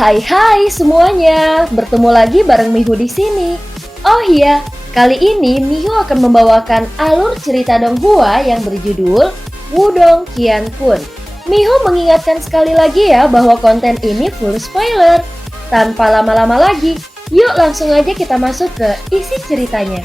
Hai semuanya, bertemu lagi bareng Mihu di sini. Oh iya, kali ini Mihu akan membawakan alur cerita Donghua yang berjudul Wudong Qiankun. Mihu mengingatkan sekali lagi ya bahwa konten ini full spoiler. Tanpa lama-lama lagi, yuk langsung aja kita masuk ke isi ceritanya.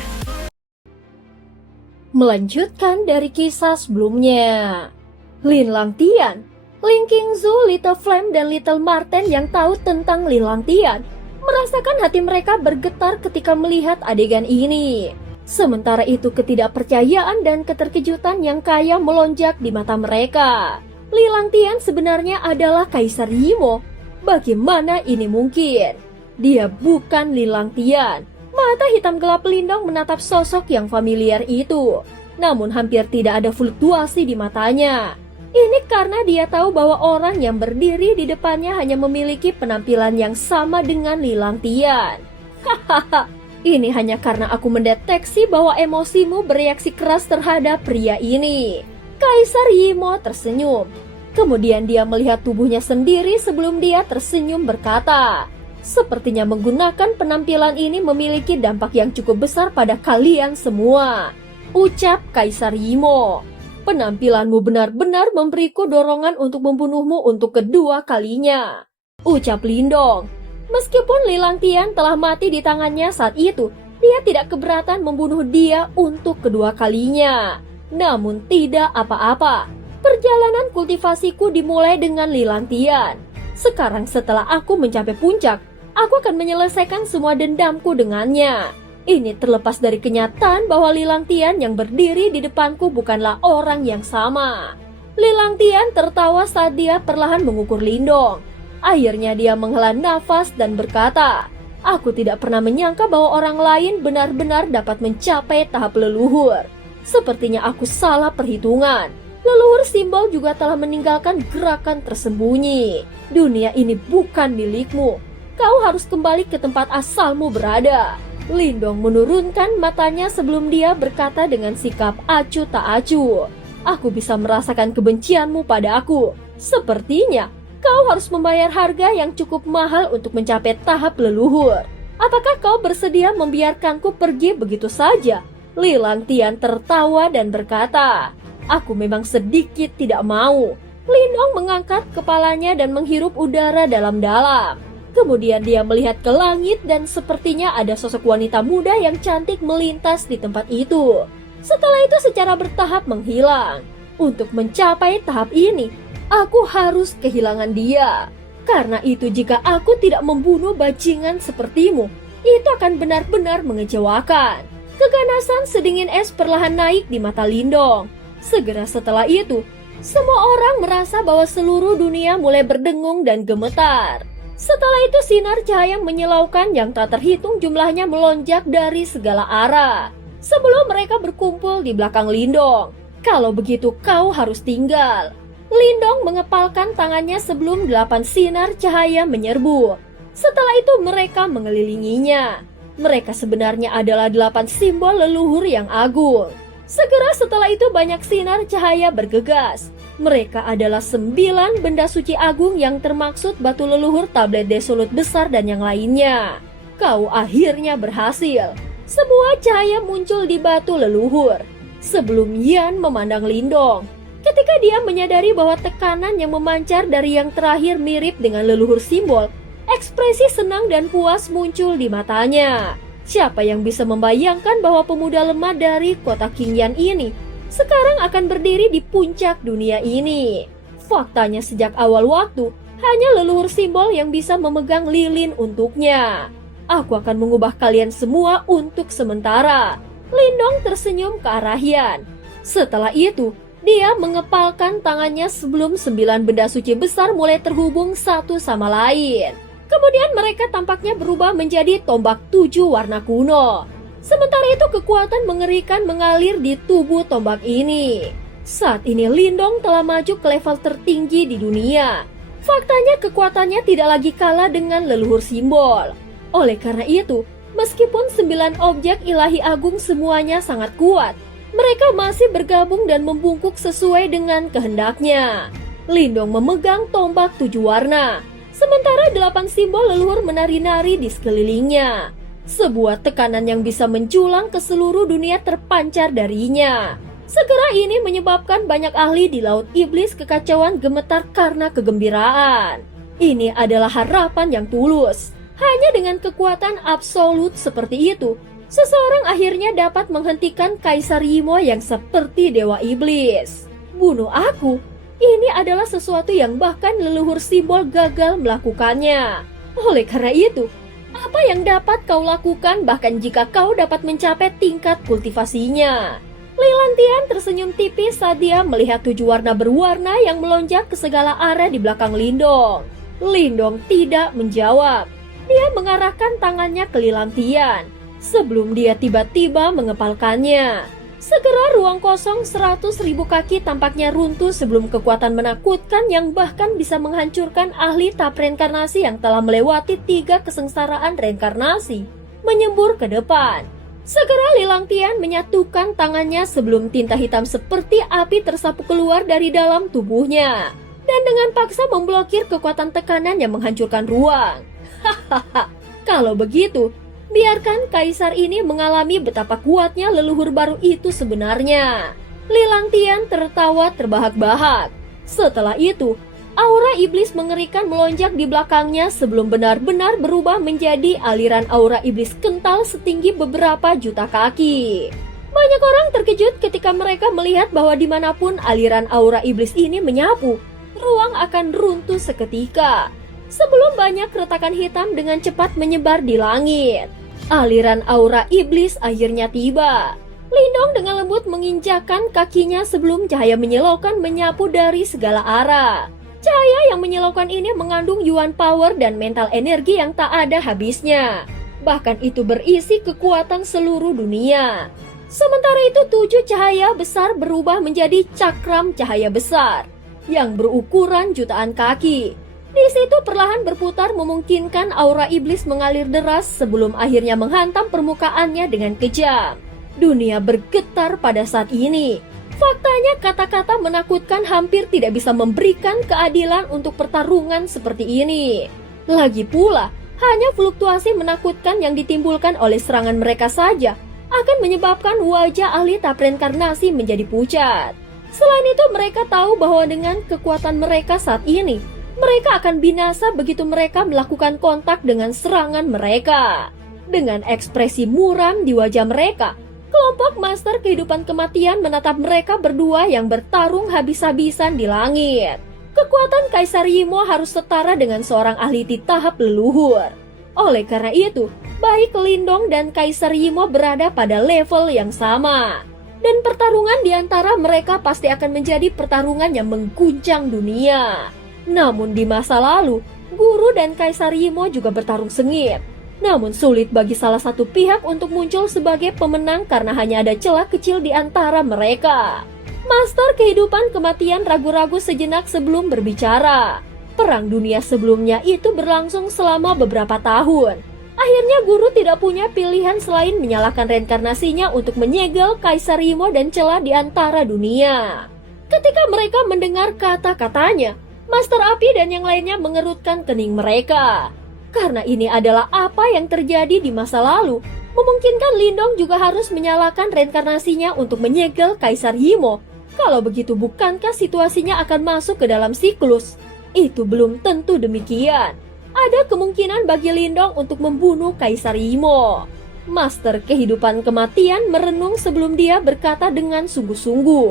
Melanjutkan dari kisah sebelumnya, Lin Langtian, Ling Qingzu, Little Flame, dan Little Marten yang tahu tentang Lin Langtian merasakan hati mereka bergetar ketika melihat adegan ini. Sementara itu ketidakpercayaan dan keterkejutan yang kaya melonjak di mata mereka. Lin Langtian sebenarnya adalah Kaisar Yimo. Bagaimana ini mungkin? Dia bukan Lin Langtian. Mata hitam gelap Lindong menatap sosok yang familiar itu. Namun hampir tidak ada fluktuasi di matanya. Ini karena dia tahu bahwa orang yang berdiri di depannya hanya memiliki penampilan yang sama dengan Lin Langtian. Hahaha, ini hanya karena aku mendeteksi bahwa emosimu bereaksi keras terhadap pria ini. Kaisar Yimo tersenyum. Kemudian dia melihat tubuhnya sendiri sebelum dia tersenyum berkata, "Sepertinya menggunakan penampilan ini memiliki dampak yang cukup besar pada kalian semua," ucap Kaisar Yimo. "Penampilanmu benar-benar memberiku dorongan untuk membunuhmu untuk kedua kalinya," ucap Lindong. Meskipun Lin Langtian telah mati di tangannya saat itu, dia tidak keberatan membunuh dia untuk kedua kalinya. Namun tidak apa-apa. Perjalanan kultivasiku dimulai dengan Lin Langtian. Sekarang setelah aku mencapai puncak, aku akan menyelesaikan semua dendamku dengannya. Ini terlepas dari kenyataan bahwa Lin Langtian yang berdiri di depanku bukanlah orang yang sama. Lin Langtian tertawa saat dia perlahan mengukur Lindong. Akhirnya dia menghela nafas dan berkata, "Aku tidak pernah menyangka bahwa orang lain benar-benar dapat mencapai tahap leluhur. Sepertinya aku salah perhitungan. Leluhur simbol juga telah meninggalkan gerakan tersembunyi. Dunia ini bukan milikmu. Kau harus kembali ke tempat asalmu berada." Lindong menurunkan matanya sebelum dia berkata dengan sikap acuh tak acuh, "Aku bisa merasakan kebencianmu pada aku. Sepertinya kau harus membayar harga yang cukup mahal untuk mencapai tahap leluhur. Apakah kau bersedia membiarkanku pergi begitu saja?" Lin Langtian tertawa dan berkata, "Aku memang sedikit tidak mau." Lindong mengangkat kepalanya dan menghirup udara dalam-dalam. Kemudian dia melihat ke langit dan sepertinya ada sosok wanita muda yang cantik melintas di tempat itu. Setelah itu secara bertahap menghilang. Untuk mencapai tahap ini, aku harus kehilangan dia. Karena itu jika aku tidak membunuh bajingan sepertimu, itu akan benar-benar mengecewakan. Keganasan sedingin es perlahan naik di mata Lindong. Segera setelah itu, semua orang merasa bahwa seluruh dunia mulai berdengung dan gemetar. Setelah itu sinar cahaya menyilaukan yang tak terhitung jumlahnya melonjak dari segala arah. Sebelum mereka berkumpul di belakang Lindong. "Kalau begitu kau harus tinggal." Lindong mengepalkan tangannya sebelum 8 sinar cahaya menyerbu. Setelah itu mereka mengelilinginya. Mereka sebenarnya adalah 8 simbol leluhur yang agung. Segera setelah itu banyak sinar cahaya bergegas. Mereka adalah 9 benda suci agung yang termaksud batu leluhur tablet desolut besar dan yang lainnya. Kau akhirnya berhasil. Sebuah cahaya muncul di batu leluhur. Sebelum Yan memandang Lindong. Ketika dia menyadari bahwa tekanan yang memancar dari yang terakhir mirip dengan leluhur simbol, ekspresi senang dan puas muncul di matanya. Siapa yang bisa membayangkan bahwa pemuda lemah dari kota Qingyan ini sekarang akan berdiri di puncak dunia ini? Faktanya sejak awal waktu, hanya leluhur simbol yang bisa memegang lilin untuknya. Aku akan mengubah kalian semua untuk sementara. Lindong tersenyum ke arah Yan. Setelah itu, dia mengepalkan tangannya sebelum 9 benda suci besar mulai terhubung satu sama lain. Kemudian mereka tampaknya berubah menjadi tombak 7 warna kuno. Sementara itu kekuatan mengerikan mengalir di tubuh tombak ini. Saat ini Lindong telah maju ke level tertinggi di dunia. Faktanya kekuatannya tidak lagi kalah dengan leluhur simbol. Oleh karena itu, meskipun 9 objek ilahi agung semuanya sangat kuat, mereka masih bergabung dan membungkuk sesuai dengan kehendaknya. Lindong memegang tombak 7 warna. Sementara 8 simbol leluhur menari-nari di sekelilingnya. Sebuah tekanan yang bisa menjulang ke seluruh dunia terpancar darinya. Segera ini menyebabkan banyak ahli di Laut Iblis kekacauan gemetar karena kegembiraan. Ini adalah harapan yang tulus. Hanya dengan kekuatan absolut seperti itu, seseorang akhirnya dapat menghentikan Kaisar Yimo yang seperti Dewa Iblis. Bunuh aku? Ini adalah sesuatu yang bahkan leluhur simbol gagal melakukannya. Oleh karena itu, apa yang dapat kau lakukan bahkan jika kau dapat mencapai tingkat kultivasinya? Lilantian tersenyum tipis saat dia melihat 7 warna berwarna yang melonjak ke segala arah di belakang Lindong. Lindong tidak menjawab. Dia mengarahkan tangannya ke Lilantian sebelum dia tiba-tiba mengepalkannya. Segera ruang kosong 100.000 kaki tampaknya runtuh sebelum kekuatan menakutkan yang bahkan bisa menghancurkan ahli tahap reinkarnasi yang telah melewati 3 kesengsaraan reinkarnasi menyembur ke depan. Segera Lilantian menyatukan tangannya sebelum tinta hitam seperti api tersapu keluar dari dalam tubuhnya dan dengan paksa memblokir kekuatan tekanan yang menghancurkan ruang. Hahaha, kalau begitu, biarkan Kaisar ini mengalami betapa kuatnya leluhur baru itu sebenarnya. Lilantian tertawa terbahak-bahak. Setelah itu, aura iblis mengerikan melonjak di belakangnya sebelum benar-benar berubah menjadi aliran aura iblis kental setinggi beberapa juta kaki. Banyak orang terkejut ketika mereka melihat bahwa dimanapun aliran aura iblis ini menyapu, ruang akan runtuh seketika. Sebelum banyak retakan hitam dengan cepat menyebar di langit, aliran aura iblis akhirnya tiba. Lindong dengan lembut menginjakkan kakinya sebelum cahaya menyilaukan menyapu dari segala arah. Cahaya yang menyilaukan ini mengandung yuan power dan mental energi yang tak ada habisnya. Bahkan itu berisi kekuatan seluruh dunia. Sementara itu 7 cahaya besar berubah menjadi cakram cahaya besar yang berukuran jutaan kaki. Di situ perlahan berputar memungkinkan aura iblis mengalir deras sebelum akhirnya menghantam permukaannya dengan kejam. Dunia bergetar pada saat ini. Faktanya kata-kata menakutkan hampir tidak bisa memberikan keadilan untuk pertarungan seperti ini. Lagi pula, hanya fluktuasi menakutkan yang ditimbulkan oleh serangan mereka saja akan menyebabkan wajah ahli tahap reinkarnasi menjadi pucat. Selain itu mereka tahu bahwa dengan kekuatan mereka saat ini, mereka akan binasa begitu mereka melakukan kontak dengan serangan mereka. Dengan ekspresi muram di wajah mereka, kelompok master kehidupan kematian menatap mereka berdua yang bertarung habis-habisan di langit. Kekuatan Kaisar Yimo harus setara dengan seorang ahli di tahap leluhur. Oleh karena itu, baik Lindong dan Kaisar Yimo berada pada level yang sama. Dan pertarungan di antara mereka pasti akan menjadi pertarungan yang mengguncang dunia. Namun di masa lalu, Guru dan Kaisar Yimo juga bertarung sengit. Namun sulit bagi salah satu pihak untuk muncul sebagai pemenang karena hanya ada celah kecil di antara mereka. Master kehidupan kematian ragu-ragu sejenak sebelum berbicara. Perang dunia sebelumnya itu berlangsung selama beberapa tahun. Akhirnya Guru tidak punya pilihan selain menyalahkan reinkarnasinya untuk menyegel Kaisar Yimo dan celah di antara dunia. Ketika mereka mendengar kata-katanya, Master Api dan yang lainnya mengerutkan kening mereka. Karena ini adalah apa yang terjadi di masa lalu, memungkinkan Lindong juga harus menyalakan reinkarnasinya untuk menyegel Kaisar Yimo. Kalau begitu bukankah situasinya akan masuk ke dalam siklus? Itu belum tentu demikian. Ada kemungkinan bagi Lindong untuk membunuh Kaisar Yimo. Master kehidupan kematian merenung sebelum dia berkata dengan sungguh-sungguh.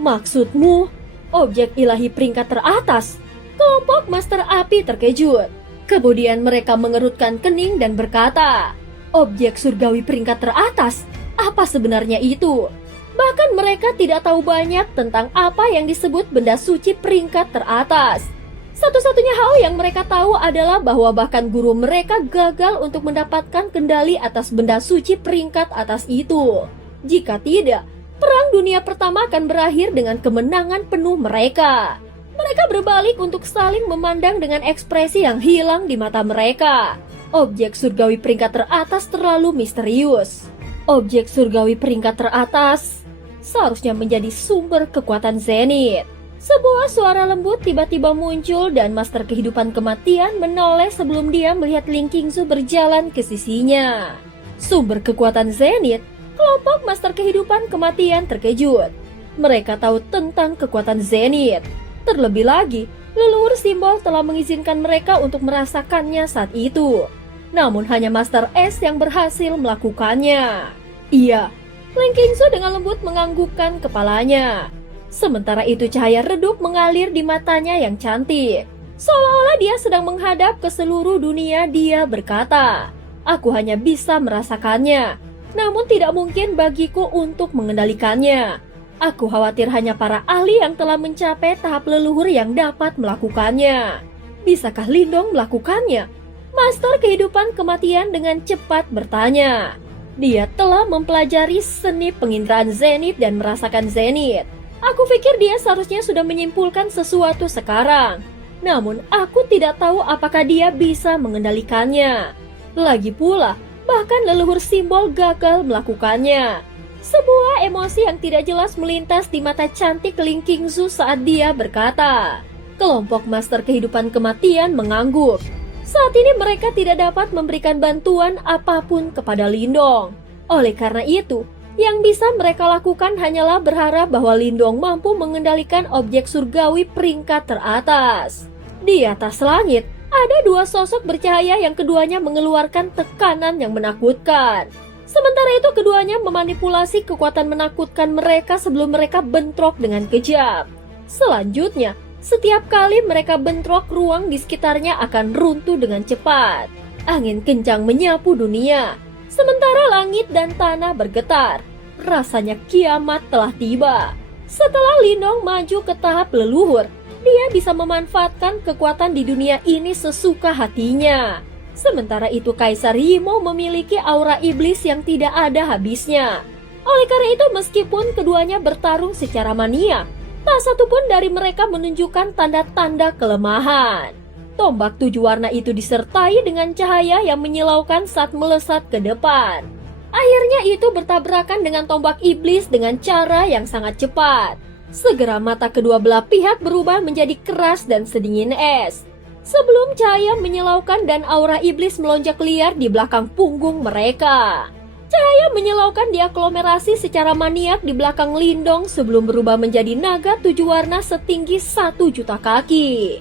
Maksudmu? Objek ilahi peringkat teratas? Kelompok Master Api terkejut. Kemudian mereka mengerutkan kening dan berkata, objek surgawi peringkat teratas? Apa sebenarnya itu? Bahkan mereka tidak tahu banyak tentang apa yang disebut benda suci peringkat teratas. Satu-satunya hal yang mereka tahu adalah bahwa bahkan guru mereka gagal untuk mendapatkan kendali atas benda suci peringkat atas itu. Jika tidak, Perang Dunia Pertama akan berakhir dengan kemenangan penuh mereka. Mereka berbalik untuk saling memandang dengan ekspresi yang hilang di mata mereka. Objek surgawi peringkat teratas terlalu misterius. Objek surgawi peringkat teratas seharusnya menjadi sumber kekuatan zenit. Sebuah suara lembut tiba-tiba muncul dan Master Kehidupan Kematian menoleh sebelum dia melihat Ling Qingzu berjalan ke sisinya. Sumber kekuatan Zenith, kelompok Master Kehidupan Kematian terkejut. Mereka tahu tentang kekuatan Zenith. Terlebih lagi, leluhur simbol telah mengizinkan mereka untuk merasakannya saat itu. Namun hanya Master S yang berhasil melakukannya. Iya, Ling Qingzu dengan lembut menganggukkan kepalanya. Sementara itu cahaya redup mengalir di matanya yang cantik. Seolah-olah dia sedang menghadap ke seluruh dunia. Dia berkata, "Aku hanya bisa merasakannya, namun tidak mungkin bagiku untuk mengendalikannya. Aku khawatir hanya para ahli yang telah mencapai tahap leluhur yang dapat melakukannya. Bisakah Lindong melakukannya?" Master Kehidupan Kematian dengan cepat bertanya. Dia telah mempelajari seni penginderaan Zenith dan merasakan Zenith. Aku pikir dia seharusnya sudah menyimpulkan sesuatu sekarang. Namun aku tidak tahu apakah dia bisa mengendalikannya. Lagi pula, bahkan leluhur simbol gagal melakukannya. Sebuah emosi yang tidak jelas melintas di mata cantik Ling Qingzu saat dia berkata. Kelompok Master Kehidupan Kematian mengangguk. Saat ini mereka tidak dapat memberikan bantuan apapun kepada Lindong. Oleh karena itu, yang bisa mereka lakukan hanyalah berharap bahwa Lindong mampu mengendalikan objek surgawi peringkat teratas. Di atas langit, ada dua sosok bercahaya yang keduanya mengeluarkan tekanan yang menakutkan. Sementara itu keduanya memanipulasi kekuatan menakutkan mereka sebelum mereka bentrok dengan kejam. Selanjutnya, setiap kali mereka bentrok, ruang di sekitarnya akan runtuh dengan cepat. Angin kencang menyapu dunia. Sementara langit dan tanah bergetar, rasanya kiamat telah tiba. Setelah Lindong maju ke tahap leluhur, dia bisa memanfaatkan kekuatan di dunia ini sesuka hatinya. Sementara itu Kaisar Yimo memiliki aura iblis yang tidak ada habisnya. Oleh karena itu meskipun keduanya bertarung secara mania, tak satupun dari mereka menunjukkan tanda-tanda kelemahan. Tombak 7 warna itu disertai dengan cahaya yang menyilaukan saat melesat ke depan. Akhirnya itu bertabrakan dengan tombak iblis dengan cara yang sangat cepat. Segera mata kedua belah pihak berubah menjadi keras dan sedingin es. Sebelum cahaya menyilaukan dan aura iblis melonjak liar di belakang punggung mereka. Cahaya menyilaukan diaglomerasi secara maniak di belakang Lindong sebelum berubah menjadi naga 7 warna setinggi 1 juta kaki.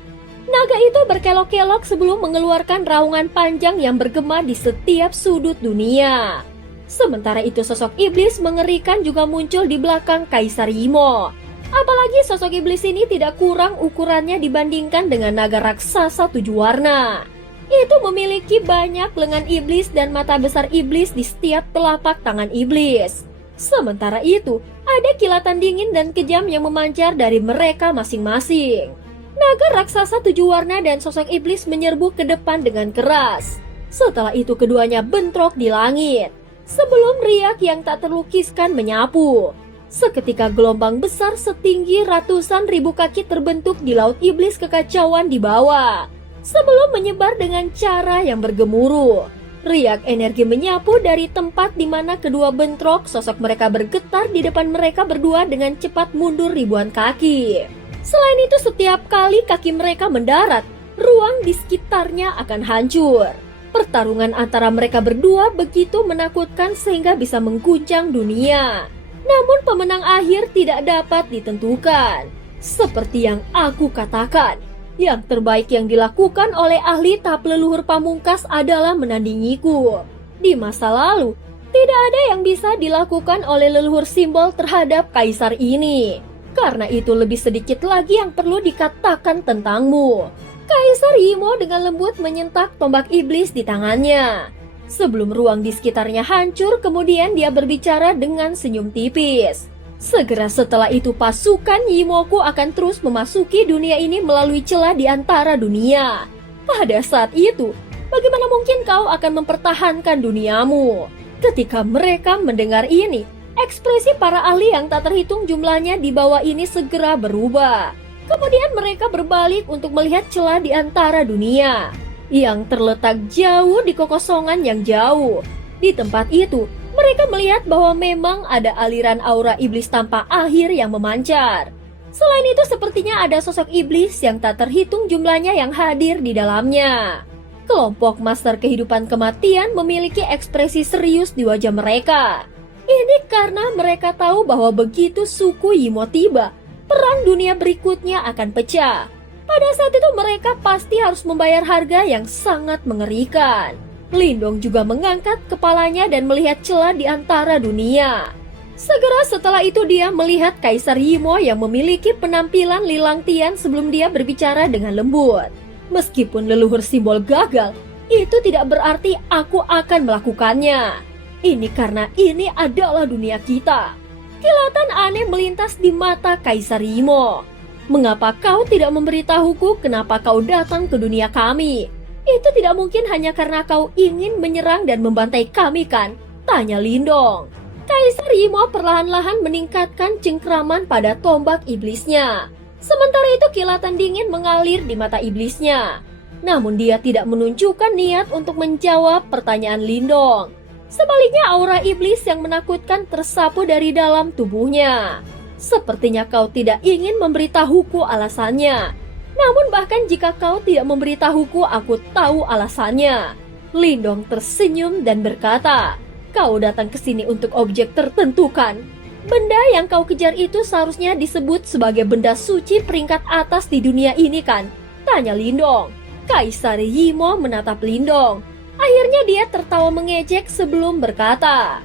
Naga itu berkelok-kelok sebelum mengeluarkan raungan panjang yang bergema di setiap sudut dunia. Sementara itu sosok iblis mengerikan juga muncul di belakang Kaisar Yimo. Apalagi sosok iblis ini tidak kurang ukurannya dibandingkan dengan naga raksasa 7 warna. Itu memiliki banyak lengan iblis dan mata besar iblis di setiap telapak tangan iblis. Sementara itu, ada kilatan dingin dan kejam yang memancar dari mereka masing-masing. Naga raksasa 7 warna dan sosok iblis menyerbu ke depan dengan keras. Setelah itu keduanya bentrok di langit. Sebelum riak yang tak terlukiskan menyapu. Seketika gelombang besar setinggi ratusan ribu kaki terbentuk di laut iblis kekacauan di bawah. Sebelum menyebar dengan cara yang bergemuruh. Riak energi menyapu dari tempat di mana kedua bentrok, sosok mereka bergetar di depan mereka berdua dengan cepat mundur ribuan kaki. Selain itu setiap kali kaki mereka mendarat, ruang di sekitarnya akan hancur. Pertarungan antara mereka berdua begitu menakutkan sehingga bisa mengguncang dunia. Namun pemenang akhir tidak dapat ditentukan. Seperti yang aku katakan, yang terbaik yang dilakukan oleh ahli tahap leluhur pamungkas adalah menandingiku. Di masa lalu, tidak ada yang bisa dilakukan oleh leluhur simbol terhadap kaisar ini. Karena itu lebih sedikit lagi yang perlu dikatakan tentangmu. Kaisar Yimo dengan lembut menyentak tombak iblis di tangannya. Sebelum ruang di sekitarnya hancur, kemudian dia berbicara dengan senyum tipis. Segera setelah itu pasukan Yimoku akan terus memasuki dunia ini melalui celah di antara dunia. Pada saat itu, bagaimana mungkin kau akan mempertahankan duniamu? Ketika mereka mendengar ini, ekspresi para ahli yang tak terhitung jumlahnya di bawah ini segera berubah. Kemudian mereka berbalik untuk melihat celah di antara dunia yang terletak jauh di kekosongan yang jauh. Di tempat itu, mereka melihat bahwa memang ada aliran aura iblis tanpa akhir yang memancar. Selain itu sepertinya ada sosok iblis yang tak terhitung jumlahnya yang hadir di dalamnya. Kelompok master kehidupan kematian memiliki ekspresi serius di wajah mereka. Ini karena mereka tahu bahwa begitu suku Yimo tiba, perang dunia berikutnya akan pecah. Pada saat itu mereka pasti harus membayar harga yang sangat mengerikan. Lindong juga mengangkat kepalanya dan melihat celah di antara dunia. Segera setelah itu dia melihat Kaisar Yimo yang memiliki penampilan Lilang Tian sebelum dia berbicara dengan lembut. Meskipun leluhur simbol gagal, itu tidak berarti aku akan melakukannya. Ini karena ini adalah dunia kita. Kilatan aneh melintas di mata Kaisar Yimo. Mengapa kau tidak memberitahuku kenapa kau datang ke dunia kami? Itu tidak mungkin hanya karena kau ingin menyerang dan membantai kami kan? Tanya Lindong. Kaisar Yimo perlahan-lahan meningkatkan cengkraman pada tombak iblisnya. Sementara itu kilatan dingin mengalir di mata iblisnya. Namun dia tidak menunjukkan niat untuk menjawab pertanyaan Lindong. Sebaliknya aura iblis yang menakutkan tersapu dari dalam tubuhnya. Sepertinya kau tidak ingin memberitahuku alasannya. Namun bahkan jika kau tidak memberitahuku, aku tahu alasannya. Lindong tersenyum dan berkata, kau datang ke sini untuk objek tertentu kan? Benda yang kau kejar itu seharusnya disebut sebagai benda suci peringkat atas di dunia ini kan? Tanya Lindong. Kaisar Yimo menatap Lindong. Akhirnya dia tertawa mengejek sebelum berkata,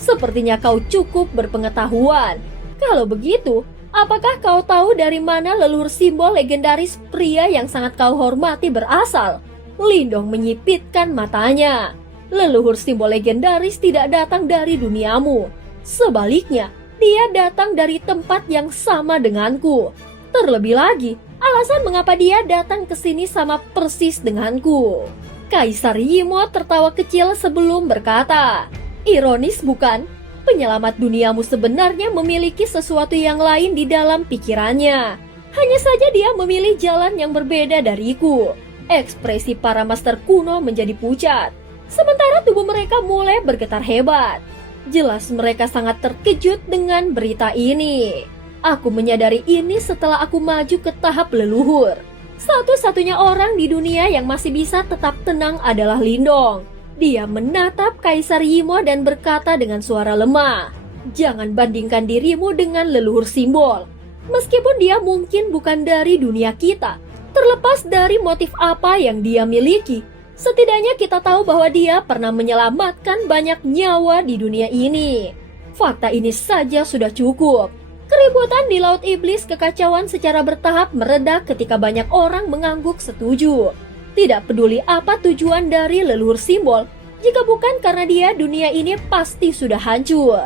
sepertinya kau cukup berpengetahuan. Kalau begitu, apakah kau tahu dari mana leluhur simbol legendaris pria yang sangat kau hormati berasal? Lindong menyipitkan matanya. Leluhur simbol legendaris tidak datang dari duniamu. Sebaliknya, dia datang dari tempat yang sama denganku. Terlebih lagi, alasan mengapa dia datang ke sini sama persis denganku. Kaisar Yimo tertawa kecil sebelum berkata, ironis bukan? Penyelamat duniamu sebenarnya memiliki sesuatu yang lain di dalam pikirannya. Hanya saja dia memilih jalan yang berbeda dariku. Ekspresi para master kuno menjadi pucat. Sementara tubuh mereka mulai bergetar hebat. Jelas mereka sangat terkejut dengan berita ini. Aku menyadari ini setelah aku maju ke tahap leluhur. Satu-satunya orang di dunia yang masih bisa tetap tenang adalah Lindong. Dia menatap Kaisar Yimo dan berkata dengan suara lemah, jangan bandingkan dirimu dengan leluhur simbol. Meskipun dia mungkin bukan dari dunia kita, terlepas dari motif apa yang dia miliki, setidaknya kita tahu bahwa dia pernah menyelamatkan banyak nyawa di dunia ini. Fakta ini saja sudah cukup. Keributan di Laut Iblis kekacauan secara bertahap meredak ketika banyak orang mengangguk setuju. Tidak peduli apa tujuan dari leluhur simbol, jika bukan karena dia dunia ini pasti sudah hancur.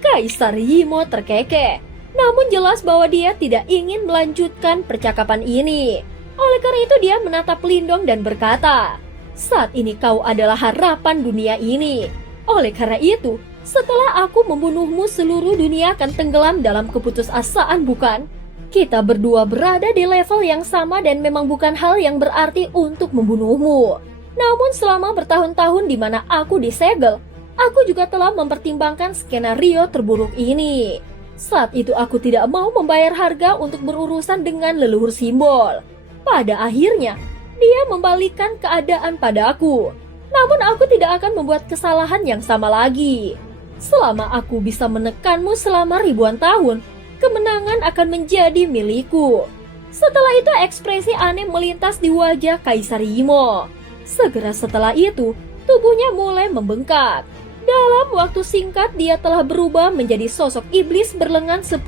Kaisar Yimo terkekeh, namun jelas bahwa dia tidak ingin melanjutkan percakapan ini. Oleh karena itu dia menatap Lindong dan berkata, saat ini kau adalah harapan dunia ini. Oleh karena itu, setelah aku membunuhmu, seluruh dunia akan tenggelam dalam keputusasaan, bukan? Kita berdua berada di level yang sama dan memang bukan hal yang berarti untuk membunuhmu. Namun selama bertahun-tahun di mana aku disegel, aku juga telah mempertimbangkan skenario terburuk ini. Saat itu aku tidak mau membayar harga untuk berurusan dengan leluhur simbol. Pada akhirnya, dia membalikkan keadaan padaku. Namun aku tidak akan membuat kesalahan yang sama lagi. Selama aku bisa menekanmu selama ribuan tahun, kemenangan akan menjadi milikku. Setelah itu ekspresi aneh melintas di wajah Kaisar Yimo. Segera setelah itu, tubuhnya mulai membengkak. Dalam waktu singkat dia telah berubah menjadi sosok iblis berlengan 10.000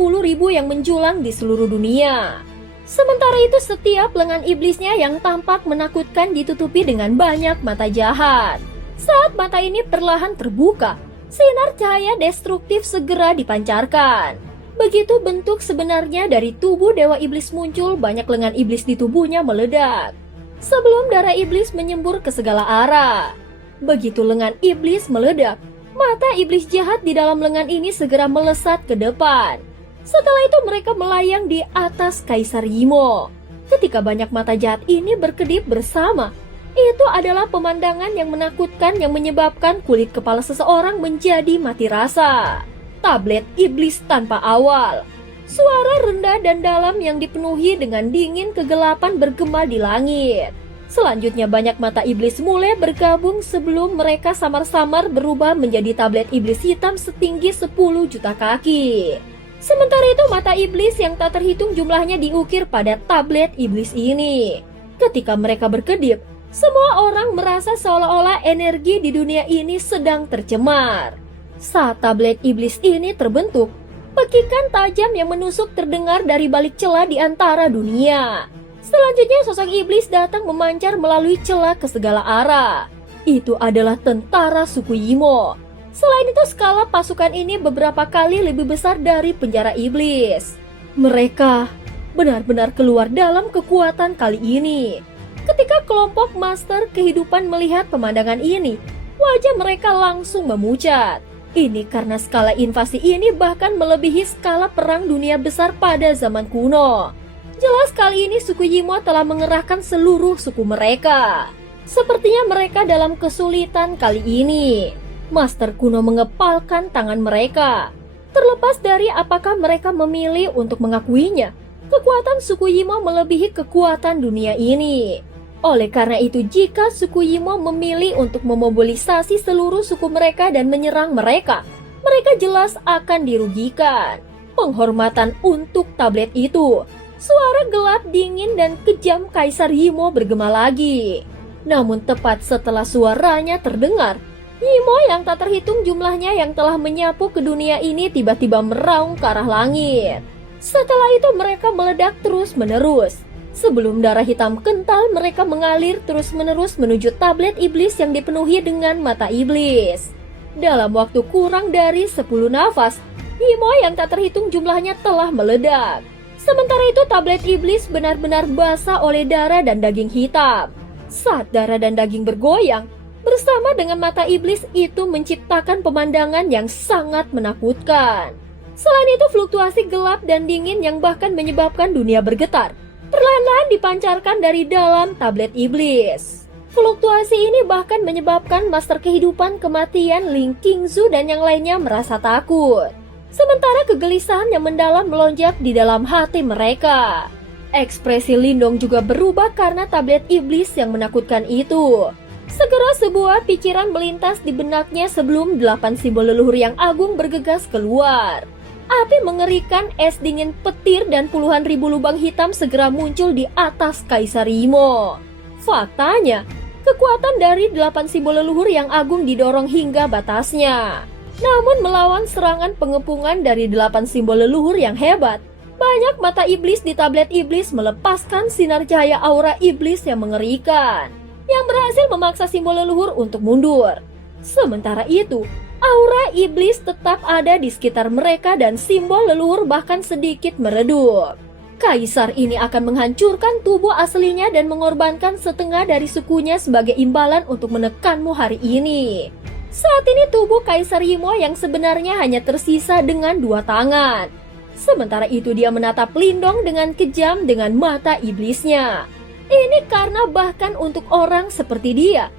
yang menjulang di seluruh dunia. Sementara itu setiap lengan iblisnya yang tampak menakutkan ditutupi dengan banyak mata jahat. Saat mata ini perlahan terbuka, sinar cahaya destruktif segera dipancarkan. Begitu bentuk sebenarnya dari tubuh Dewa Iblis muncul, banyak lengan iblis di tubuhnya meledak. Sebelum darah iblis menyembur ke segala arah. Begitu lengan iblis meledak, mata iblis jahat di dalam lengan ini segera melesat ke depan. Setelah itu mereka melayang di atas Kaisar Yimo. Ketika banyak mata jahat ini berkedip bersama, itu adalah pemandangan yang menakutkan yang menyebabkan kulit kepala seseorang menjadi mati rasa. Tablet iblis tanpa awal. Suara rendah dan dalam yang dipenuhi dengan dingin kegelapan bergema di langit. Selanjutnya banyak mata iblis mulai bergabung sebelum mereka samar-samar berubah menjadi tablet iblis hitam setinggi 10 juta kaki. Sementara itu mata iblis yang tak terhitung jumlahnya diukir pada tablet iblis ini. Ketika mereka berkedip, semua orang merasa seolah-olah energi di dunia ini sedang tercemar. Saat tablet iblis ini terbentuk, pekikan tajam yang menusuk terdengar dari balik celah di antara dunia. Selanjutnya sosok iblis datang memancar melalui celah ke segala arah. Itu adalah tentara suku Yimo. Selain itu skala pasukan ini beberapa kali lebih besar dari penjara iblis. Mereka benar-benar keluar dalam kekuatan kali ini. Ketika kelompok master kehidupan melihat pemandangan ini, wajah mereka langsung memucat. Ini karena skala invasi ini bahkan melebihi skala perang dunia besar pada zaman kuno. Jelas kali ini suku Yimo telah mengerahkan seluruh suku mereka. Sepertinya mereka dalam kesulitan kali ini. Master kuno mengepalkan tangan mereka. Terlepas dari apakah mereka memilih untuk mengakuinya, kekuatan suku Yimo melebihi kekuatan dunia ini. Oleh karena itu, jika suku Yimo memilih untuk memobilisasi seluruh suku mereka dan menyerang mereka, mereka jelas akan dirugikan. Penghormatan untuk tablet itu. Suara gelap, dingin, dan kejam Kaisar Yimo bergema lagi. Namun tepat setelah suaranya terdengar, Yimo yang tak terhitung jumlahnya yang telah menyapu ke dunia ini tiba-tiba meraung ke arah langit. Setelah itu mereka meledak terus-menerus. Sebelum darah hitam kental, mereka mengalir terus-menerus menuju tablet iblis yang dipenuhi dengan mata iblis. Dalam waktu kurang dari 10 nafas, Yimo yang tak terhitung jumlahnya telah meledak. Sementara itu tablet iblis benar-benar basah oleh darah dan daging hitam. Saat darah dan daging bergoyang, bersama dengan mata iblis itu menciptakan pemandangan yang sangat menakutkan. Selain itu fluktuasi gelap dan dingin yang bahkan menyebabkan dunia bergetar perlahan-lahan dipancarkan dari dalam tablet iblis. Fluktuasi ini bahkan menyebabkan master kehidupan kematian Ling Qingzu dan yang lainnya merasa takut. Sementara kegelisahan yang mendalam melonjak di dalam hati mereka. Ekspresi Lindong juga berubah karena tablet iblis yang menakutkan itu. Segera sebuah pikiran melintas di benaknya sebelum 8 simbol leluhur yang agung bergegas keluar. Api mengerikan, es dingin, petir, dan puluhan ribu lubang hitam segera muncul di atas Kaisar Yimo. Faktanya, kekuatan dari 8 simbol leluhur yang agung didorong hingga batasnya. Namun melawan serangan pengepungan dari 8 simbol leluhur yang hebat, banyak mata iblis di tablet iblis melepaskan sinar cahaya aura iblis yang mengerikan, yang berhasil memaksa simbol leluhur untuk mundur. Sementara itu, aura iblis tetap ada di sekitar mereka dan simbol leluhur bahkan sedikit meredup. Kaisar ini akan menghancurkan tubuh aslinya dan mengorbankan setengah dari sukunya sebagai imbalan untuk menekanmu hari ini. Saat ini tubuh Kaisar Yimo yang sebenarnya hanya tersisa dengan 2 tangan. Sementara itu dia menatap Lindong dengan kejam dengan mata iblisnya. Ini karena bahkan untuk orang seperti dia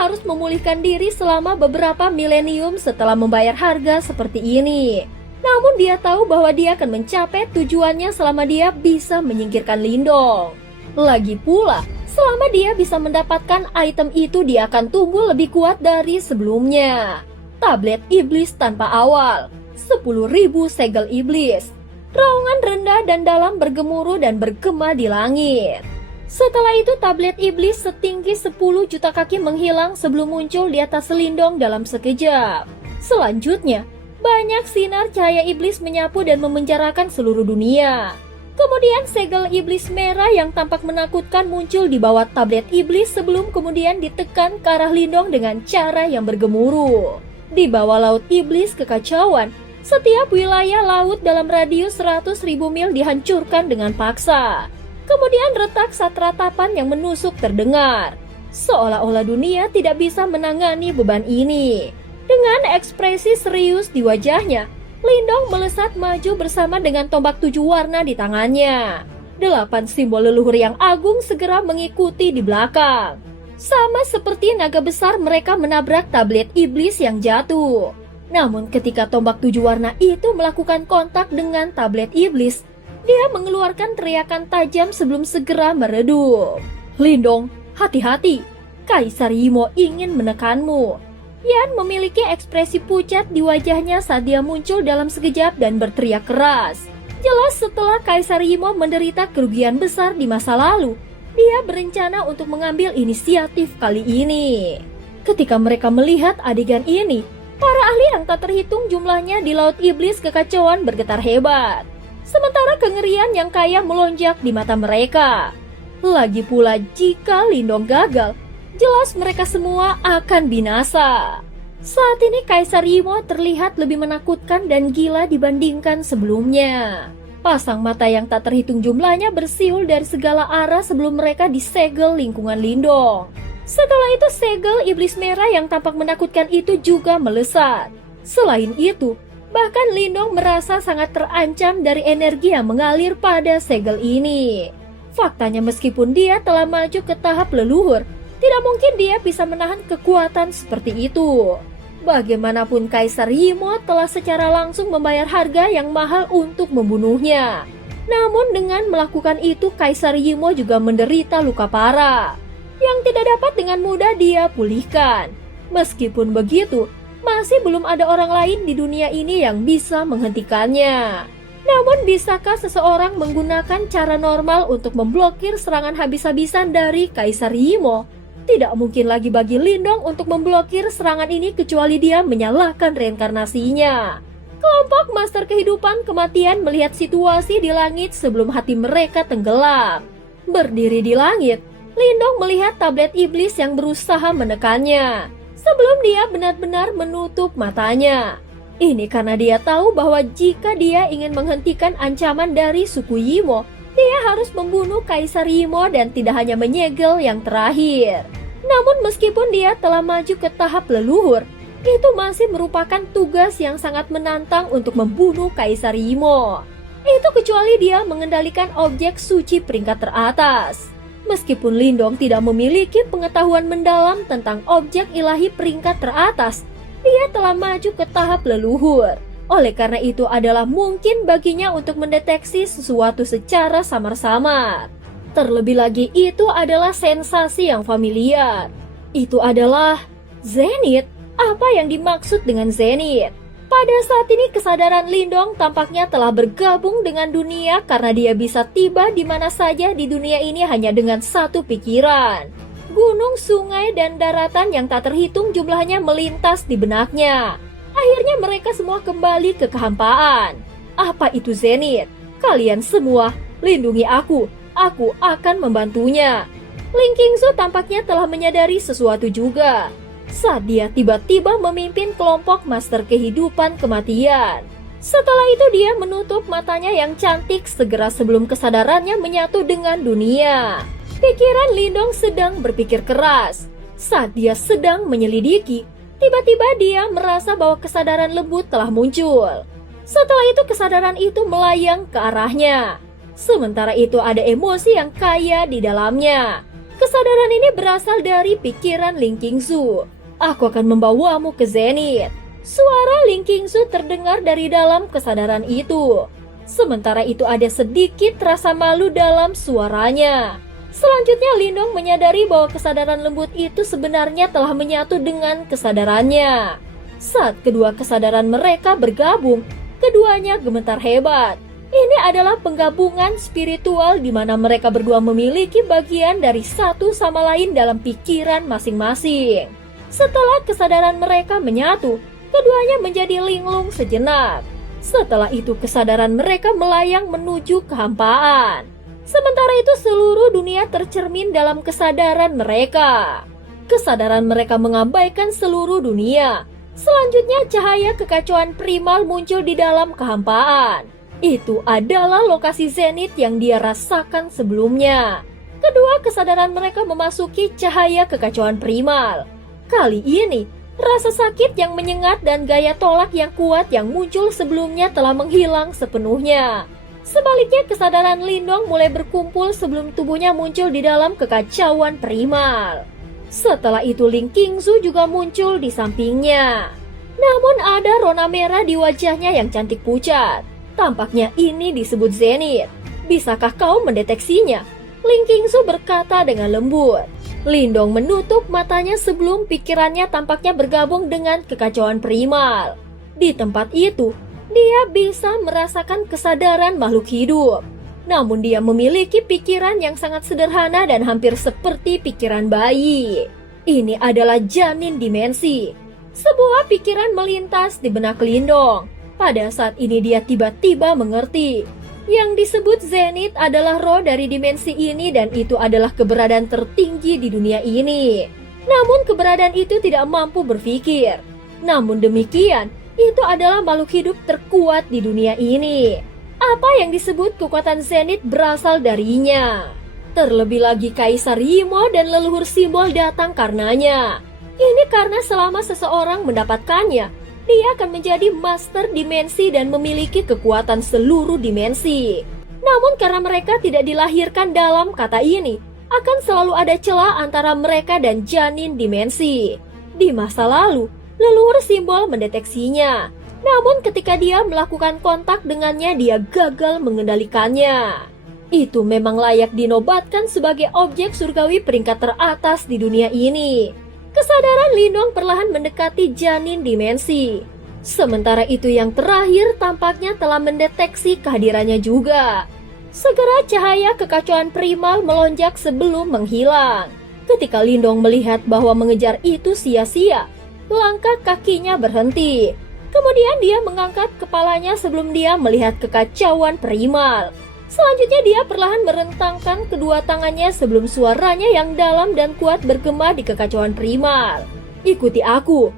harus memulihkan diri selama beberapa milenium setelah membayar harga seperti ini. Namun dia tahu bahwa dia akan mencapai tujuannya selama dia bisa menyingkirkan Lindong. Lagi pula, selama dia bisa mendapatkan item itu dia akan tumbuh lebih kuat dari sebelumnya. Tablet iblis tanpa awal, 10.000 segel iblis. Raungan rendah dan dalam bergemuruh dan bergema di langit. Setelah itu tablet iblis setinggi 10 juta kaki menghilang sebelum muncul di atas Lindong dalam sekejap. Selanjutnya, banyak sinar cahaya iblis menyapu dan memenjarakan seluruh dunia. Kemudian segel iblis merah yang tampak menakutkan muncul di bawah tablet iblis sebelum kemudian ditekan ke arah Lindong dengan cara yang bergemuruh. Di bawah laut iblis kekacauan, setiap wilayah laut dalam radius 100.000 mil dihancurkan dengan paksa. Kemudian retak saat ratapan yang menusuk terdengar. Seolah-olah dunia tidak bisa menangani beban ini. Dengan ekspresi serius di wajahnya, Lindong melesat maju bersama dengan tombak 7 warna di tangannya. 8 simbol leluhur yang agung segera mengikuti di belakang. Sama seperti naga besar mereka menabrak tablet iblis yang jatuh. Namun ketika tombak 7 warna itu melakukan kontak dengan tablet iblis, dia mengeluarkan teriakan tajam sebelum segera meredup. Lindong, hati-hati, Kaisar Yimo ingin menekanmu. Yan memiliki ekspresi pucat di wajahnya saat dia muncul dalam sekejap dan berteriak keras. Jelas setelah Kaisar Yimo menderita kerugian besar di masa lalu, dia berencana untuk mengambil inisiatif kali ini. Ketika mereka melihat adegan ini, para ahli yang tak terhitung jumlahnya di Laut Iblis Kekacauan bergetar hebat. Sementara kengerian yang kaya melonjak di mata mereka. Lagi pula jika Lindong gagal, jelas mereka semua akan binasa. Saat ini Kaisar Yimo terlihat lebih menakutkan dan gila dibandingkan sebelumnya. Pasang mata yang tak terhitung jumlahnya bersiul dari segala arah sebelum mereka disegel lingkungan Lindong. Setelah itu segel iblis merah yang tampak menakutkan itu juga melesat. Selain itu, bahkan Lindong merasa sangat terancam dari energi yang mengalir pada segel ini. Faktanya meskipun dia telah maju ke tahap leluhur, tidak mungkin dia bisa menahan kekuatan seperti itu. Bagaimanapun Kaisar Yimo telah secara langsung membayar harga yang mahal untuk membunuhnya. Namun dengan melakukan itu Kaisar Yimo juga menderita luka parah yang tidak dapat dengan mudah dia pulihkan. Meskipun begitu, masih belum ada orang lain di dunia ini yang bisa menghentikannya. Namun bisakah seseorang menggunakan cara normal untuk memblokir serangan habis-habisan dari Kaisar Yimo? Tidak mungkin lagi bagi Lindong untuk memblokir serangan ini kecuali dia menyalahkan reinkarnasinya. Kelompok Master Kehidupan Kematian melihat situasi di langit sebelum hati mereka tenggelam. Berdiri di langit, Lindong melihat tablet iblis yang berusaha menekannya sebelum dia benar-benar menutup matanya. Ini karena dia tahu bahwa jika dia ingin menghentikan ancaman dari suku Yimo, dia harus membunuh Kaisar Yimo dan tidak hanya menyegel yang terakhir. Namun meskipun dia telah maju ke tahap leluhur, itu masih merupakan tugas yang sangat menantang untuk membunuh Kaisar Yimo. Itu kecuali dia mengendalikan objek suci peringkat teratas. Meskipun Lindong tidak memiliki pengetahuan mendalam tentang objek ilahi peringkat teratas, dia telah maju ke tahap leluhur. Oleh karena itu adalah mungkin baginya untuk mendeteksi sesuatu secara samar-samar. Terlebih lagi itu adalah sensasi yang familiar. Itu adalah Zenith. Apa yang dimaksud dengan Zenith? Pada saat ini kesadaran Lindong tampaknya telah bergabung dengan dunia karena dia bisa tiba di mana saja di dunia ini hanya dengan satu pikiran. Gunung, sungai, dan daratan yang tak terhitung jumlahnya melintas di benaknya. Akhirnya mereka semua kembali ke kehampaan. Apa itu Zenith? Kalian semua, lindungi aku. Aku akan membantunya. Ling Qingzu tampaknya telah menyadari sesuatu juga saat dia tiba-tiba memimpin kelompok Master Kehidupan Kematian. Setelah itu dia menutup matanya yang cantik segera sebelum kesadarannya menyatu dengan dunia. Pikiran Lindong sedang berpikir keras. Saat dia sedang menyelidiki, tiba-tiba dia merasa bahwa kesadaran lembut telah muncul. Setelah itu kesadaran itu melayang ke arahnya. Sementara itu ada emosi yang kaya di dalamnya. Kesadaran ini berasal dari pikiran Ling Qingzu. Aku akan membawamu ke Zenith. Suara Ling Qingzu terdengar dari dalam kesadaran itu. Sementara itu ada sedikit rasa malu dalam suaranya. Selanjutnya Lindong menyadari bahwa kesadaran lembut itu sebenarnya telah menyatu dengan kesadarannya. Saat kedua kesadaran mereka bergabung, keduanya gemetar hebat. Ini adalah penggabungan spiritual di mana mereka berdua memiliki bagian dari satu sama lain dalam pikiran masing-masing. Setelah kesadaran mereka menyatu, keduanya menjadi linglung sejenak. Setelah itu kesadaran mereka melayang menuju kehampaan. Sementara itu seluruh dunia tercermin dalam kesadaran mereka. Kesadaran mereka mengabaikan seluruh dunia. Selanjutnya cahaya kekacauan primal muncul di dalam kehampaan. Itu adalah lokasi Zenith yang dia rasakan sebelumnya. Kedua kesadaran mereka memasuki cahaya kekacauan primal. Kali ini, rasa sakit yang menyengat dan gaya tolak yang kuat yang muncul sebelumnya telah menghilang sepenuhnya. Sebaliknya kesadaran Lindong mulai berkumpul sebelum tubuhnya muncul di dalam kekacauan primal. Setelah itu Ling Qingzu juga muncul di sampingnya. Namun ada rona merah di wajahnya yang cantik pucat. Tampaknya ini disebut Zenith. Bisakah kau mendeteksinya? Ling Qingzu berkata dengan lembut. Lindong menutup matanya sebelum pikirannya tampaknya bergabung dengan kekacauan primal. Di tempat itu, dia bisa merasakan kesadaran makhluk hidup. Namun dia memiliki pikiran yang sangat sederhana dan hampir seperti pikiran bayi. Ini adalah janin dimensi. Sebuah pikiran melintas di benak Lindong. Pada saat ini dia tiba-tiba mengerti. Yang disebut Zenith adalah roh dari dimensi ini dan itu adalah keberadaan tertinggi di dunia ini. Namun keberadaan itu tidak mampu berpikir. Namun demikian, itu adalah makhluk hidup terkuat di dunia ini. Apa yang disebut kekuatan Zenith berasal darinya. Terlebih lagi Kaisar Imo dan leluhur simbol datang karenanya. Ini karena selama seseorang mendapatkannya, dia akan menjadi master dimensi dan memiliki kekuatan seluruh dimensi. Namun karena mereka tidak dilahirkan dalam kata ini, akan selalu ada celah antara mereka dan janin dimensi. Di masa lalu, leluhur simbol mendeteksinya. Namun ketika dia melakukan kontak dengannya, dia gagal mengendalikannya. Itu memang layak dinobatkan sebagai objek surgawi peringkat teratas di dunia ini. Kesadaran Lindong perlahan mendekati janin dimensi. Sementara itu yang terakhir tampaknya telah mendeteksi kehadirannya juga. Segera cahaya kekacauan primal melonjak sebelum menghilang. Ketika Lindong melihat bahwa mengejar itu sia-sia, langkah kakinya berhenti. Kemudian dia mengangkat kepalanya sebelum dia melihat kekacauan primal. Selanjutnya dia perlahan merentangkan kedua tangannya sebelum suaranya yang dalam dan kuat bergema di kekacauan primal. Ikuti aku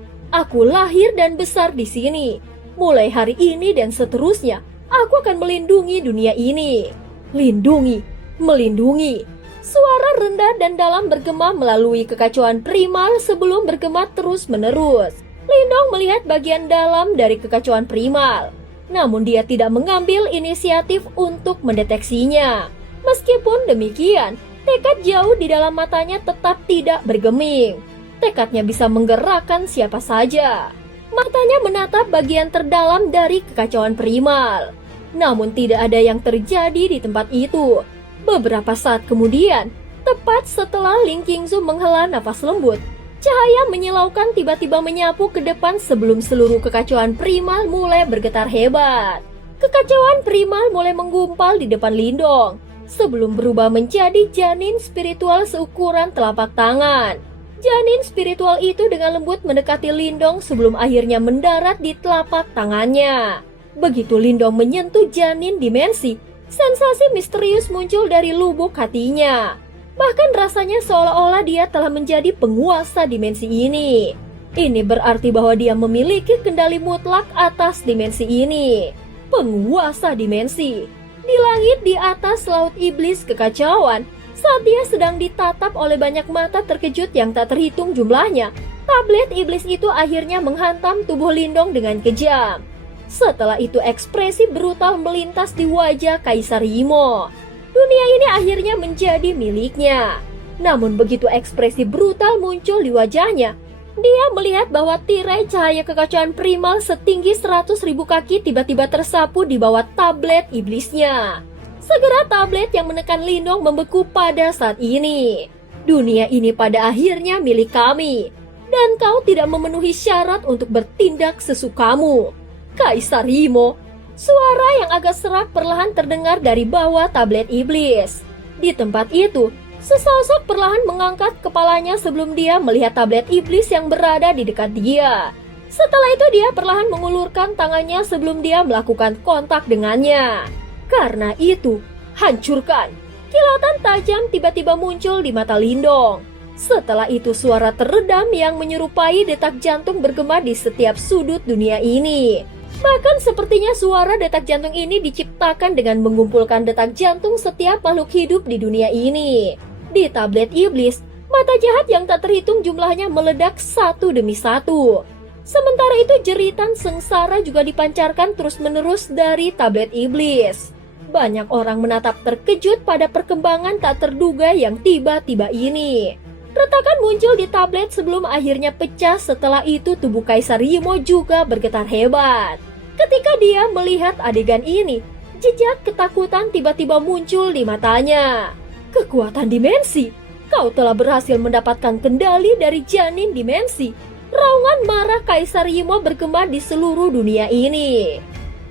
lahir dan besar di sini. Mulai hari ini dan seterusnya, aku akan melindungi dunia ini. Lindungi, melindungi. Suara rendah dan dalam bergema melalui kekacauan primal sebelum bergema terus-menerus. Lindong melihat bagian dalam dari kekacauan primal. Namun dia tidak mengambil inisiatif untuk mendeteksinya. Meskipun demikian, tekad jauh di dalam matanya tetap tidak bergeming. Tekadnya bisa menggerakkan siapa saja. Matanya menatap bagian terdalam dari kekacauan primal. Namun tidak ada yang terjadi di tempat itu. Beberapa saat kemudian, tepat setelah Ling Qingzu menghela nafas lembut, cahaya menyilaukan tiba-tiba menyapu ke depan sebelum seluruh kekacauan primal mulai bergetar hebat. Kekacauan primal mulai menggumpal di depan Lindong, sebelum berubah menjadi janin spiritual seukuran telapak tangan. Janin spiritual itu dengan lembut mendekati Lindong sebelum akhirnya mendarat di telapak tangannya. Begitu Lindong menyentuh janin dimensi, sensasi misterius muncul dari lubuk hatinya. Bahkan rasanya seolah-olah dia telah menjadi penguasa dimensi ini. Ini berarti bahwa dia memiliki kendali mutlak atas dimensi ini. Penguasa dimensi. Di langit di atas laut iblis kekacauan, saat dia sedang ditatap oleh banyak mata terkejut yang tak terhitung jumlahnya, tablet iblis itu akhirnya menghantam tubuh Lindong dengan kejam. Setelah itu ekspresi brutal melintas di wajah Kaisar Imo. Dunia ini akhirnya menjadi miliknya. Namun begitu ekspresi brutal muncul di wajahnya, dia melihat bahwa tirai cahaya kekacauan primal setinggi 100.000 kaki tiba-tiba tersapu di bawah tablet iblisnya. Segera tablet yang menekan Lindong membeku pada saat ini. Dunia ini pada akhirnya milik kami, dan kau tidak memenuhi syarat untuk bertindak sesukamu. Kaisar Imo. Suara yang agak serak perlahan terdengar dari bawah tablet iblis. Di tempat itu, sesosok perlahan mengangkat kepalanya sebelum dia melihat tablet iblis yang berada di dekat dia. Setelah itu dia perlahan mengulurkan tangannya sebelum dia melakukan kontak dengannya. Karena itu, hancurkan. Kilatan tajam tiba-tiba muncul di mata Lindong. Setelah itu suara teredam yang menyerupai detak jantung bergema di setiap sudut dunia ini. Bahkan sepertinya suara detak jantung ini diciptakan dengan mengumpulkan detak jantung setiap makhluk hidup di dunia ini. Di tablet iblis, mata jahat yang tak terhitung jumlahnya meledak satu demi satu. Sementara itu jeritan sengsara juga dipancarkan terus-menerus dari tablet iblis. Banyak orang menatap terkejut pada perkembangan tak terduga yang tiba-tiba ini. Retakan muncul di tablet sebelum akhirnya pecah. Setelah itu tubuh Kaisar Yimo juga bergetar hebat. Ketika dia melihat adegan ini, jejak ketakutan tiba-tiba muncul di matanya. Kekuatan dimensi, kau telah berhasil mendapatkan kendali dari janin dimensi. Raungan marah Kaisar Yimo bergema di seluruh dunia ini.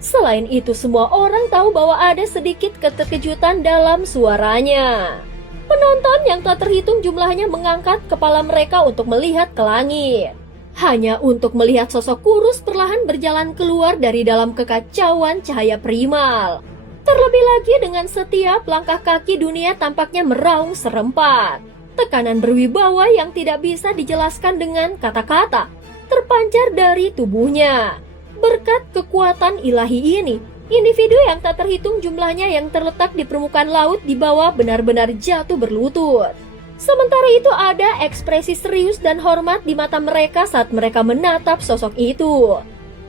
Selain itu, semua orang tahu bahwa ada sedikit keterkejutan dalam suaranya. Penonton yang tak terhitung jumlahnya mengangkat kepala mereka untuk melihat ke langit. Hanya untuk melihat sosok kurus perlahan berjalan keluar dari dalam kekacauan cahaya primal. Terlebih lagi dengan setiap langkah kaki dunia tampaknya meraung serempak. Tekanan berwibawa yang tidak bisa dijelaskan dengan kata-kata terpancar dari tubuhnya. Berkat kekuatan ilahi ini, individu yang tak terhitung jumlahnya yang terletak di permukaan laut di bawah benar-benar jatuh berlutut. Sementara itu ada ekspresi serius dan hormat di mata mereka saat mereka menatap sosok itu.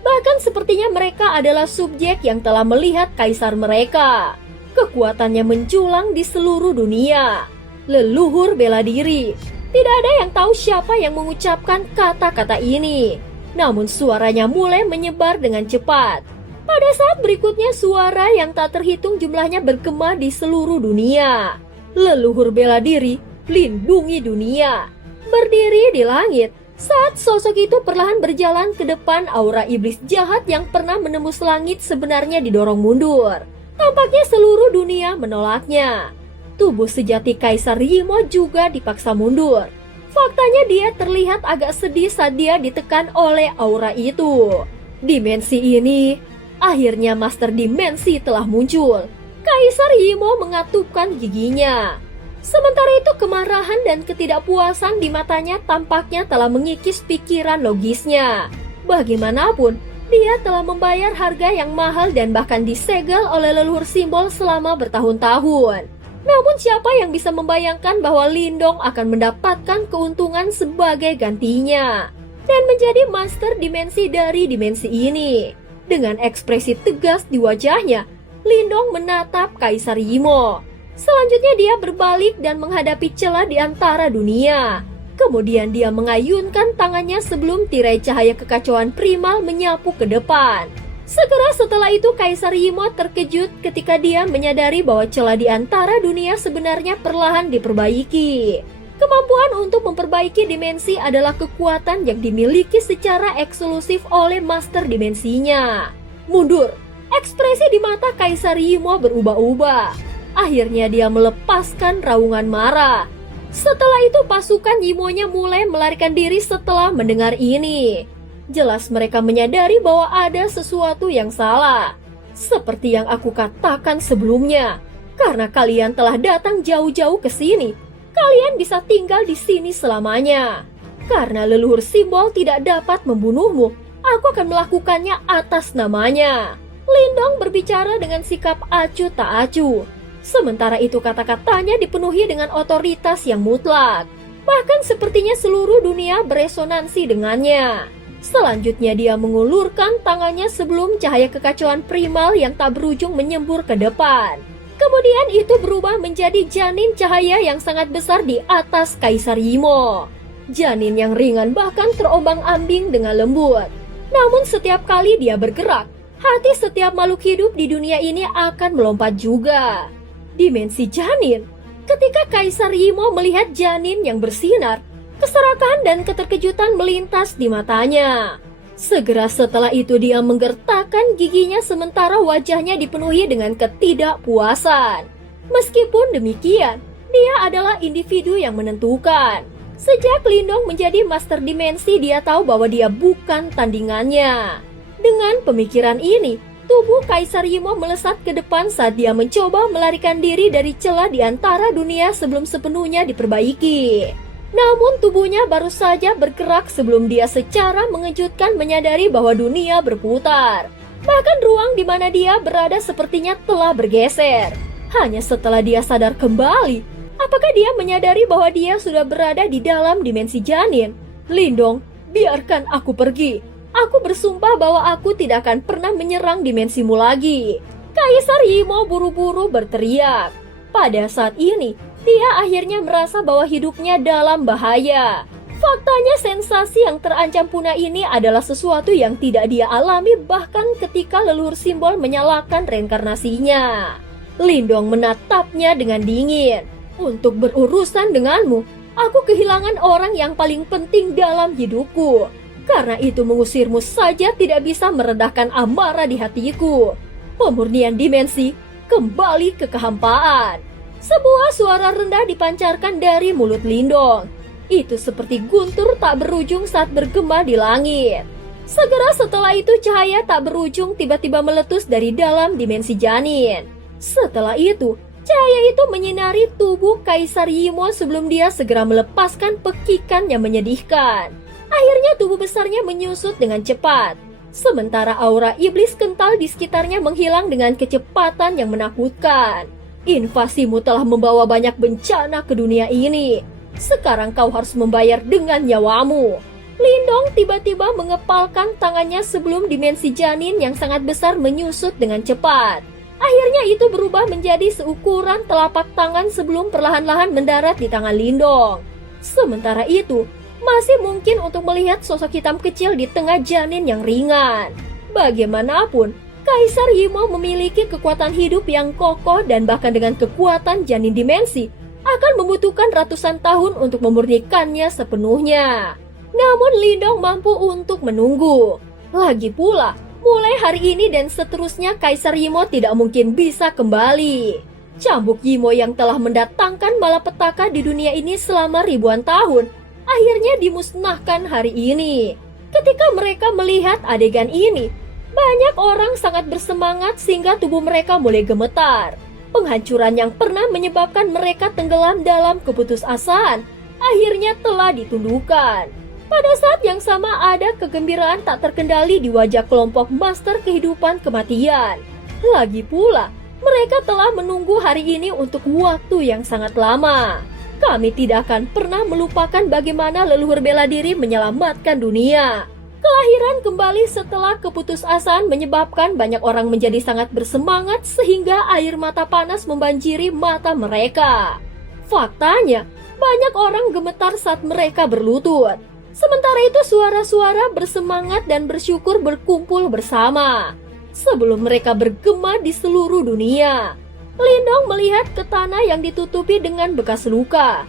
Bahkan sepertinya mereka adalah subjek yang telah melihat kaisar mereka. Kekuatannya menjulang di seluruh dunia. Leluhur bela diri. Tidak ada yang tahu siapa yang mengucapkan kata-kata ini. Namun suaranya mulai menyebar dengan cepat. Pada saat berikutnya suara yang tak terhitung jumlahnya bergema di seluruh dunia. Leluhur bela diri, lindungi dunia. Berdiri di langit, saat sosok itu perlahan berjalan ke depan, aura iblis jahat yang pernah menembus langit sebenarnya didorong mundur. Tampaknya seluruh dunia menolaknya. Tubuh sejati Kaisar Yimo juga dipaksa mundur. Faktanya dia terlihat agak sedih saat dia ditekan oleh aura itu. Dimensi ini, akhirnya Master Dimensi telah muncul. Kaisar Yimo mengatupkan giginya. Sementara itu kemarahan dan ketidakpuasan di matanya tampaknya telah mengikis pikiran logisnya. Bagaimanapun, dia telah membayar harga yang mahal dan bahkan disegel oleh leluhur simbol selama bertahun-tahun. Namun siapa yang bisa membayangkan bahwa Lindong akan mendapatkan keuntungan sebagai gantinya dan menjadi master dimensi dari dimensi ini. Dengan ekspresi tegas di wajahnya, Lindong menatap Kaisar Yimo. Selanjutnya dia berbalik dan menghadapi celah di antara dunia. Kemudian dia mengayunkan tangannya sebelum tirai cahaya kekacauan primal menyapu ke depan. Segera setelah itu Kaisar Yimo terkejut ketika dia menyadari bahwa celah di antara dunia sebenarnya perlahan diperbaiki. Kemampuan untuk memperbaiki dimensi adalah kekuatan yang dimiliki secara eksklusif oleh master dimensinya. Mundur, ekspresi di mata Kaisar Yimo berubah-ubah. Akhirnya dia melepaskan raungan marah. Setelah itu pasukan Yimonya mulai melarikan diri setelah mendengar ini. Jelas mereka menyadari bahwa ada sesuatu yang salah. Seperti yang aku katakan sebelumnya, karena kalian telah datang jauh-jauh ke sini, kalian bisa tinggal di sini selamanya. Karena leluhur simbol tidak dapat membunuhmu, aku akan melakukannya atas namanya. Lindong berbicara dengan sikap acuh tak acuh. Sementara itu kata-katanya dipenuhi dengan otoritas yang mutlak. Bahkan sepertinya seluruh dunia beresonansi dengannya. Selanjutnya dia mengulurkan tangannya sebelum cahaya kekacauan primal yang tak berujung menyembur ke depan. Kemudian itu berubah menjadi janin cahaya yang sangat besar di atas Kaisar Yimo. Janin yang ringan bahkan terombang-ambing dengan lembut. Namun setiap kali dia bergerak, hati setiap makhluk hidup di dunia ini akan melompat juga. Dimensi janin. Ketika Kaisar Yimo melihat janin yang bersinar, keserakan dan keterkejutan melintas di matanya. Segera setelah itu dia menggertakkan giginya sementara wajahnya dipenuhi dengan ketidakpuasan. Meskipun demikian, dia adalah individu yang menentukan. Sejak Lindong menjadi master dimensi, dia tahu bahwa dia bukan tandingannya. Dengan pemikiran ini, tubuh Kaisar Yimo melesat ke depan saat dia mencoba melarikan diri dari celah di antara dunia sebelum sepenuhnya diperbaiki. Namun tubuhnya baru saja bergerak sebelum dia secara mengejutkan menyadari bahwa dunia berputar. Bahkan ruang di mana dia berada sepertinya telah bergeser. Hanya setelah dia sadar kembali, apakah dia menyadari bahwa dia sudah berada di dalam dimensi janin? Lindong, biarkan aku pergi. Aku bersumpah bahwa aku tidak akan pernah menyerang dimensimu lagi. Kaisar Yimo buru-buru berteriak. Pada saat ini, dia akhirnya merasa bahwa hidupnya dalam bahaya. Faktanya sensasi yang terancam punah ini adalah sesuatu yang tidak dia alami bahkan ketika leluhur simbol menyalakan reinkarnasinya. Lindong menatapnya dengan dingin. Untuk berurusan denganmu, aku kehilangan orang yang paling penting dalam hidupku. Karena itu mengusirmu saja tidak bisa meredahkan amarah di hatiku. Pemurnian dimensi kembali ke kehampaan. Sebuah suara rendah dipancarkan dari mulut Lindong. Itu seperti guntur tak berujung saat bergema di langit. Segera setelah itu cahaya tak berujung tiba-tiba meletus dari dalam dimensi janin. Setelah itu, cahaya itu menyinari tubuh Kaisar Yimo sebelum dia segera melepaskan pekikan yang menyedihkan. Akhirnya tubuh besarnya menyusut dengan cepat. Sementara aura iblis kental di sekitarnya menghilang dengan kecepatan yang menakutkan. Invasimu telah membawa banyak bencana ke dunia ini. Sekarang kau harus membayar dengan nyawamu. Lindong tiba-tiba mengepalkan tangannya sebelum dimensi janin yang sangat besar menyusut dengan cepat. Akhirnya itu berubah menjadi seukuran telapak tangan sebelum perlahan-lahan mendarat di tangan Lindong. Sementara itu, masih mungkin untuk melihat sosok hitam kecil di tengah janin yang ringan. Bagaimanapun, Kaisar Yimo memiliki kekuatan hidup yang kokoh dan bahkan dengan kekuatan janin dimensi, akan membutuhkan ratusan tahun untuk memurnikannya sepenuhnya. Namun Lindong mampu untuk menunggu. Lagi pula, mulai hari ini dan seterusnya Kaisar Yimo tidak mungkin bisa kembali. Cambuk Yimo yang telah mendatangkan malapetaka di dunia ini selama ribuan tahun, akhirnya dimusnahkan hari ini. Ketika mereka melihat adegan ini, banyak orang sangat bersemangat sehingga tubuh mereka mulai gemetar. Penghancuran yang pernah menyebabkan mereka tenggelam dalam keputusasaan akhirnya telah ditundukkan. Pada saat yang sama ada kegembiraan tak terkendali di wajah kelompok master kehidupan kematian. Lagi pula, mereka telah menunggu hari ini untuk waktu yang sangat lama. Kami tidak akan pernah melupakan bagaimana leluhur bela diri menyelamatkan dunia. Kelahiran kembali setelah keputusasaan menyebabkan banyak orang menjadi sangat bersemangat sehingga air mata panas membanjiri mata mereka. Faktanya, banyak orang gemetar saat mereka berlutut. Sementara itu suara-suara bersemangat dan bersyukur berkumpul bersama. Sebelum mereka bergema di seluruh dunia, Lindong melihat ke tanah yang ditutupi dengan bekas luka.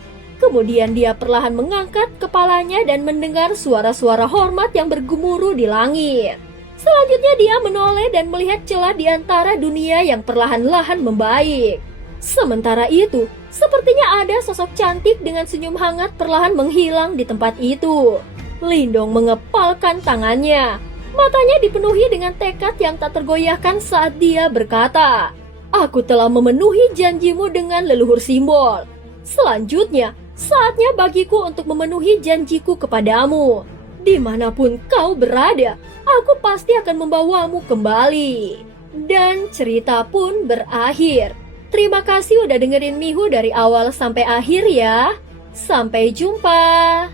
Kemudian dia perlahan mengangkat kepalanya dan mendengar suara-suara hormat yang bergemuruh di langit. Selanjutnya dia menoleh dan melihat celah di antara dunia yang perlahan-lahan membaik. Sementara itu, sepertinya ada sosok cantik dengan senyum hangat perlahan menghilang di tempat itu. Lindong mengepalkan tangannya. Matanya dipenuhi dengan tekad yang tak tergoyahkan saat dia berkata, "Aku telah memenuhi janjimu dengan leluhur simbol. Selanjutnya, saatnya bagiku untuk memenuhi janjiku kepadamu. Dimanapun kau berada, aku pasti akan membawamu kembali." Dan cerita pun berakhir. Terima kasih udah dengerin Mihu dari awal sampai akhir ya. Sampai jumpa.